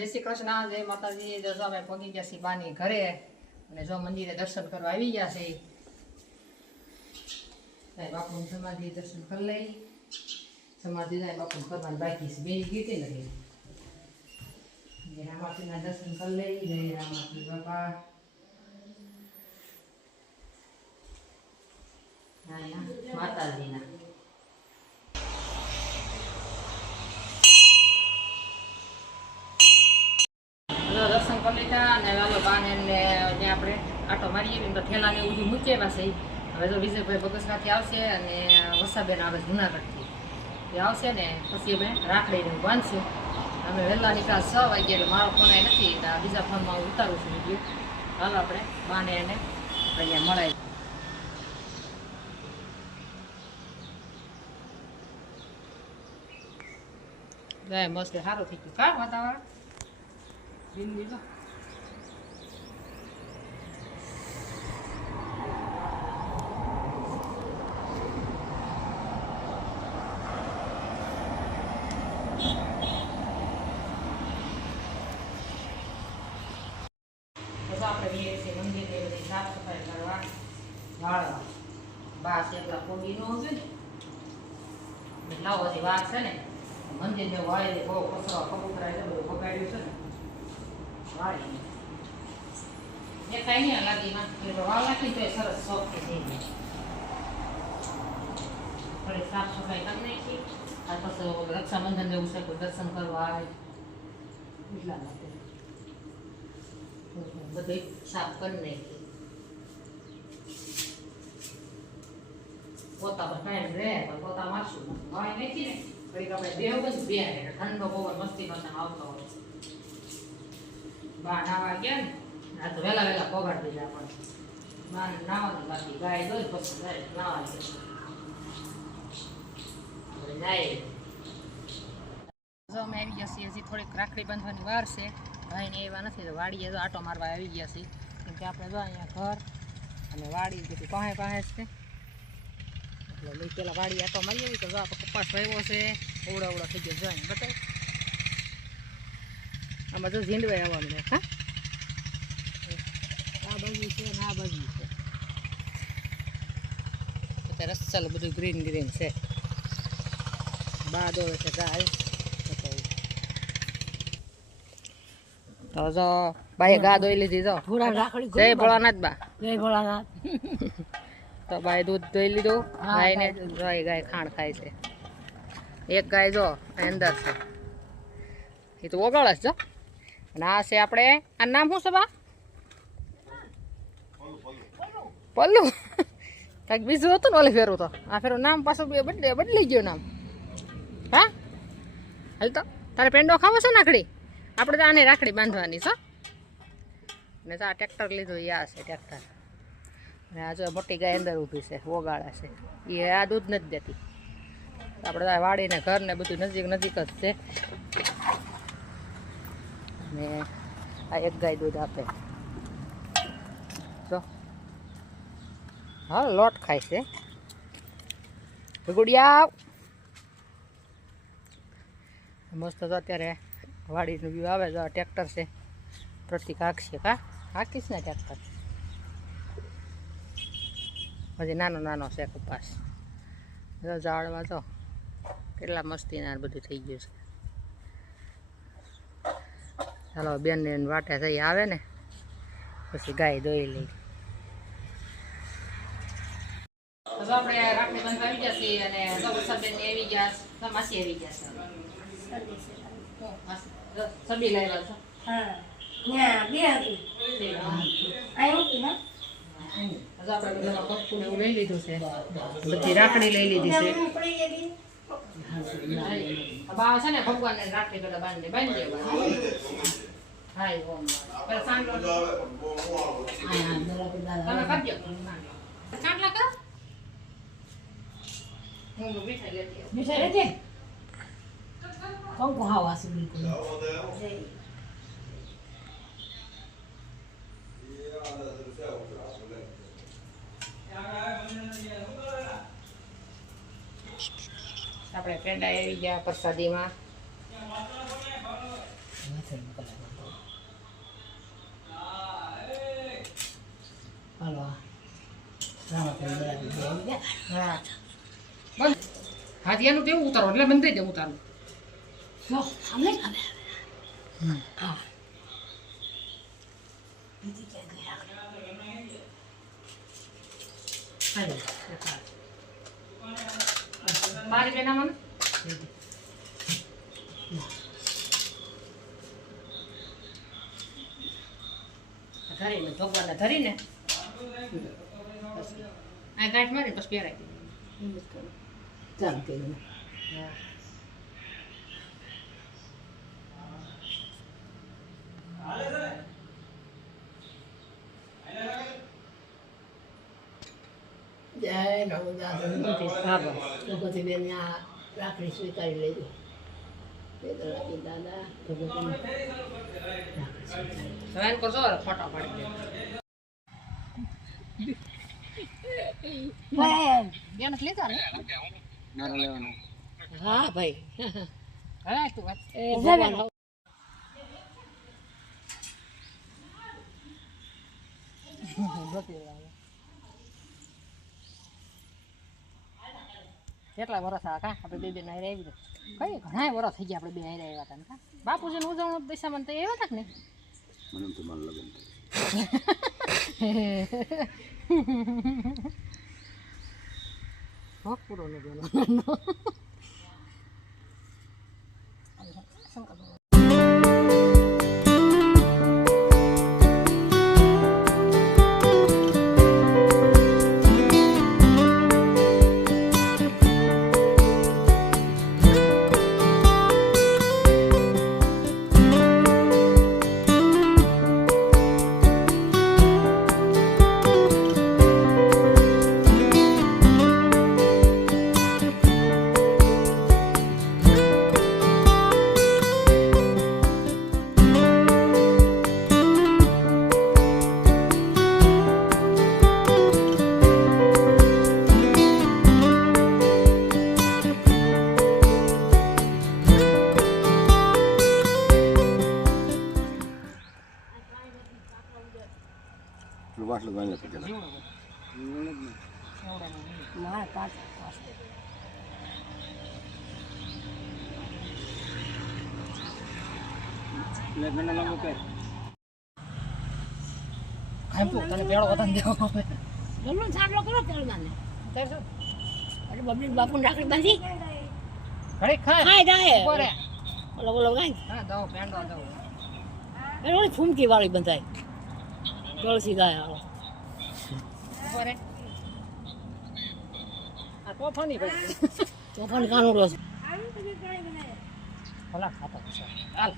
જય શ્રી કૃષ્ણ જય માતાજી, જો અમે પહોંચી ગયા છીએ બાની ઘરે અને જો મંદિરે દર્શન કરવા આવી ગયા છે સાહેબ બાપુની સમાધિ દર્શન કરી લઈ. સમાધિ જાય બાપુ કરવાની બાકી છે બે ગીતી નથી જય રામાપીના દર્શન કરી લઈ, જય રામાપી બાપા. માતાજીના હલો દર્શન કરી બાને આટો મારીએ ને તો બગસરાથી આવશે અને વસાબેન આવે જુનાગઢથી. એ આવશે ને પછી અમે રાખડીને બાંધશું. અમે વહેલા નીકળ્યા છ વાગે એટલે મારો ફોન નથી બીજા ફોનમાં હું ઉતારું છું વીડિયો. હાલો આપણે બાને એને અહીંયા મળાય મસ્ત સારું થઈ ગયું. કા વાતાવરણ? દિલ્હી જઈએ છીએ, મંદિરે બધી સાફ સફાઈ કરવા. વાળવા. બા એકલા કોડી નો હોય. ને એટલા બધી વાત છે ને. મંદિરને વાળી બહુ કચરો કબૂતરા એટલે બધું બગાડ્યું છે ને. વાળી. એ કાંઈ નહીં લાગી ના એટલે વાળ નાખી તો સરસ સોફ્ટ થઈ જાય. થોડી સાફ સફાઈ કરી નાખી આ પછી રક્ષાબંધન જેવું છે, કોઈ દર્શન કરવા આવે. એટલા માટે. બધું સાફ કરી નાખી. ટાઈમ રહે, પણ પોતા મારશું વાય નાખી ને ઘડીક આપણે બેવ બધું બે એટલે ઠંડો મસ્તી હોય. બા નાવા ગયા આ તો વહેલા વહેલા પગાડી દીધા પણ. બા નાવાનું બાકી, ગાય દોય પછી જાય, નાવા ગયા નાય જો અમે ગયા થોડીક રાખડી બાંધવાની વાર છે. ભાઈને એવા નથી તો વાડીએ તો આટો મારવા આવી ગયા છીએ કેમ કે આપણે જો અહીંયા ઘર અને વાડી બધી પાસે પાસે છે. એટલે લઈ પેલા વાડી આટો મારી આવી તો જો આપણે કપાસ વાવ્યો છે, ઓવડા ઓવડા થઈ ગયો જોઈને બતાવ આમાં જો ઝીંડવાઈ આવવાનું છે હા? આ બાજુ છે ને આ બાજુ છે. અત્યારે રસ્સલ બધું ગ્રીન ગ્રીન છે. બા હોય છે ગાય બતાવું. તો ભાઈ ગા દોઈ લીધી જો. જય ભોળાનાથ બા. જય ભોળાનાથ. તો ભાઈ દૂધ ધોઈ લીધું. ભાઈ ગાયને ગાય ગાય ખાણ ખાય છે. એક ગાય જો અંદર છે. એ તો ઓગળ જ જો. અને આ છે આપણે આ નામ શું છે બા? પલ્લુ. કાંઈક બીજું હતું ને ઓલે ફેરું તો. આ ફેરું નામ પાછું બે બદલે બદલી ગયું નામ. હા? હાલ તો. તારે પેંડો ખાવો છે નાખડી? આપણે તો આને રાખડી બાંધવાની છો. ને તો આ ટ્રેક્ટર લીધું એ આ છે ટ્રેક્ટર. અને આ જો મોટી ગાય અંદર ઊભી છે, ઓગાળા છે. એ આ દૂધ નથી દેતી. આપણે તો વાડીને ઘર ને બધું નજીક નજીક જ છે. અને આ એક ગાય દૂધ આપે. જો. હા, લોટ ખાય છે. ગુડિયા મસ્ત તો અત્યારે વાડીનું વ્યૂ આવે તો આ ટ્રેક્ટર છે. પ્રતિક હાંકશે કા? હાંકીશ ને ટ્રેક્ટર હજી નાનો નાનો છે કપાસ. જો ઝાડમાં તો કેટલા મસ્તીના બધું થઈ ગયું છે. ચાલો બેન ને વાટે થઈ આવે ને પછી ગાય દોઈ લઈ આપણે રાખડી બંધ આવી જશે અને તો વરસાદબેન આવી ગયા માસી આવી ગયા છે. સબી લાવ્યા છો હા ત્યાં બે હતી અહીં હતી ને લઈ લીધું છે બધી રાખડી લઈ લીધી છે બા છે ને ભગવાનને રાખડી બધા બાંધી બાંધી દેવાની હા એ ઓમ કરો હું. આવું. મીઠાઈ રહેજે કંકુ હાવા છે બિલકુલ આપણે પેંડા આવી ગયા પ્રસાદીમાં હાલો રામાપીર બરાબર બેસી ગયા. હા બંધ હાથી એનું કેવું ઉતારો એટલે બંધ થઈ જાય ઉતારું જો, આમ નહીં આવે. હા. બીજી ક્યાંય ગઈ રાખો. મારી બેના મને ધરીને ભગવાનને ધરીને આ ગાંઠ મારી પછી પહેરાય એમ જ જય હા ભગવતી બેન આ રાખડી સ્વીકારી લેજો બે દાદા ભગવતીને રાખડી સ્વીકારી હવે એમ કરશો ફોટો પાડી દે એને લીધા ને હા ભાઈ. હા. તું વાત એ ભગવાન કેટલા વર્ષ આ કા આપણે બે બે નાઈ આવી કઈ ઘણા વર્ષ થઈ ગયા આપણે બે નાઈ આવ્યા હતા ને કા બાપુજીને ઉજવણું મને તો એવા હતા ને હો પૂરો ન પૂરો વાટલું તને પેડો દેવો કરો બબલી રાખડી બાંધી. ઘડીક ખાય. ખાય જાય. ઊભો રે. ઓલો ઓલો ગાય. હા દઉં પેંડો દઉં એને ઓલી ફૂમકી વાળી બંધાય. તુલસી ગાય આવો. ઊભો રે આ તોફાની ભાઈ. તોફાન કાનું રસ ભલા ખાતા. હાલ.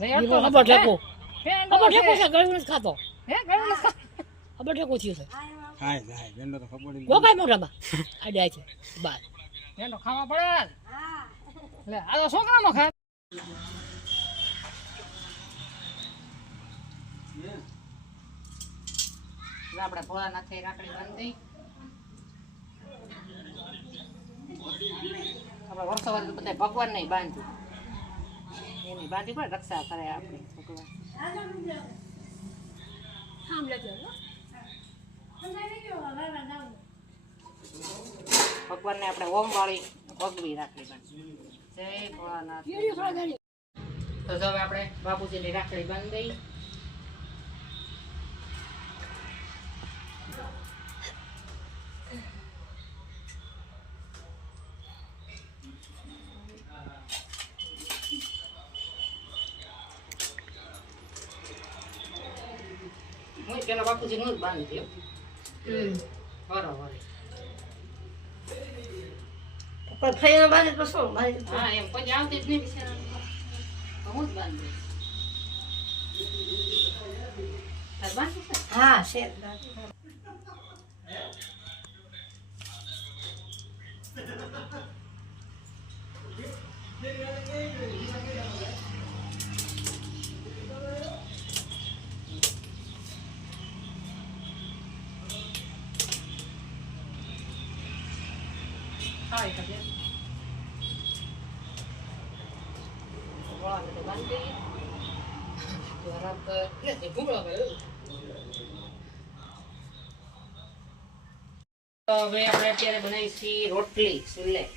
લે, દીવો અડતો ખબર નથી. ઠેકો. પેંડો ઠેકો છે. છે ગળ્યું નથી ખાતો. હે ગળું નથી ખાતું. ખબર ઠેકો થયું છે. હાય હાય ગંડો તો ખબર જ ગો મોટા બા આડ્યા છે. બાર. પેંડો ખાવા પડે લે આ તો છોકરાનો ખા એટલે આપણે ભોળાનાથે રાખડી બાંધી. આપણે વર્ષો વર્ષ બધા ભગવાન નહીં બાંધ્યું. એની બાંધી પણ રક્ષા કરે આપણે ભગવાન. ભગવાનને આપણે ઓમ વાળી ભગવી રાખડી બાંધી જય ભોળાનાથ. તો જો હવે આપણે બાપુજીની રાખડી બાંધી પેલા બાપુજી નું જ બાંધી દઉં બરોબર. પણ ફઈને બાંધે તો શું? મારી હા એમ. કોઈ આવતી જ નહીં બિચારા હું જ બાંધી બાંધી? હા શેર ભાઈ. તો હવે આપણે અત્યારે રોટલી સુલે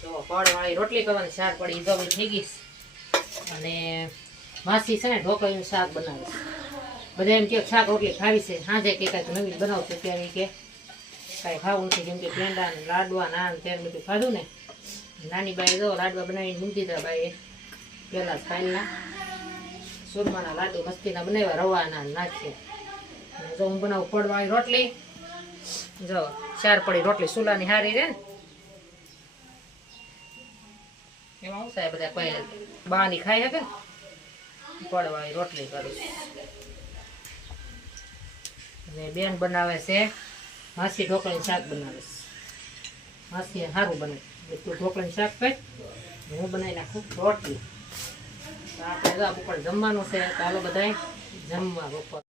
તો પડવાળી રોટલી કરવાની શાક પડી તો થઈ ગઈ અને માસી છે ને ઢોકળીનું શાક બનાવે બધા એમ કે શાક રોટલી ખાવી છે સાંજે કે કાંઈક નવી બનાવશે ત્યારે કે કાંઈ ખાવું નથી, કેમ કે પેંડા ને લાડવા નાન ત્યારે બધું ખાધું ને. નાની બાઈ જો લાડવા બનાવીને મૂકી દીધા બાઈએ. પહેલાં ખાઈના સુરમાના લાડુ મસ્તીના બનાવ્યા, રવાના નાખ્યા. જો હું બનાવું પડવાની રોટલી, જો ચાર પડી રોટલી સુલાની હારી રે ને. એમાં થાય બધા કોઈ બાની ખાઈ શકે ને? પડવાળી રોટલી કરું અને બેન બનાવે છે માસી ઢોકળાનું શાક બનાવીશ માસી સારું બને તું ઢોકળીનું શાક ખાઈ હું બનાવી નાખું રોટલી. જમવાનું છે હાલો બધાય જમવા બપોર.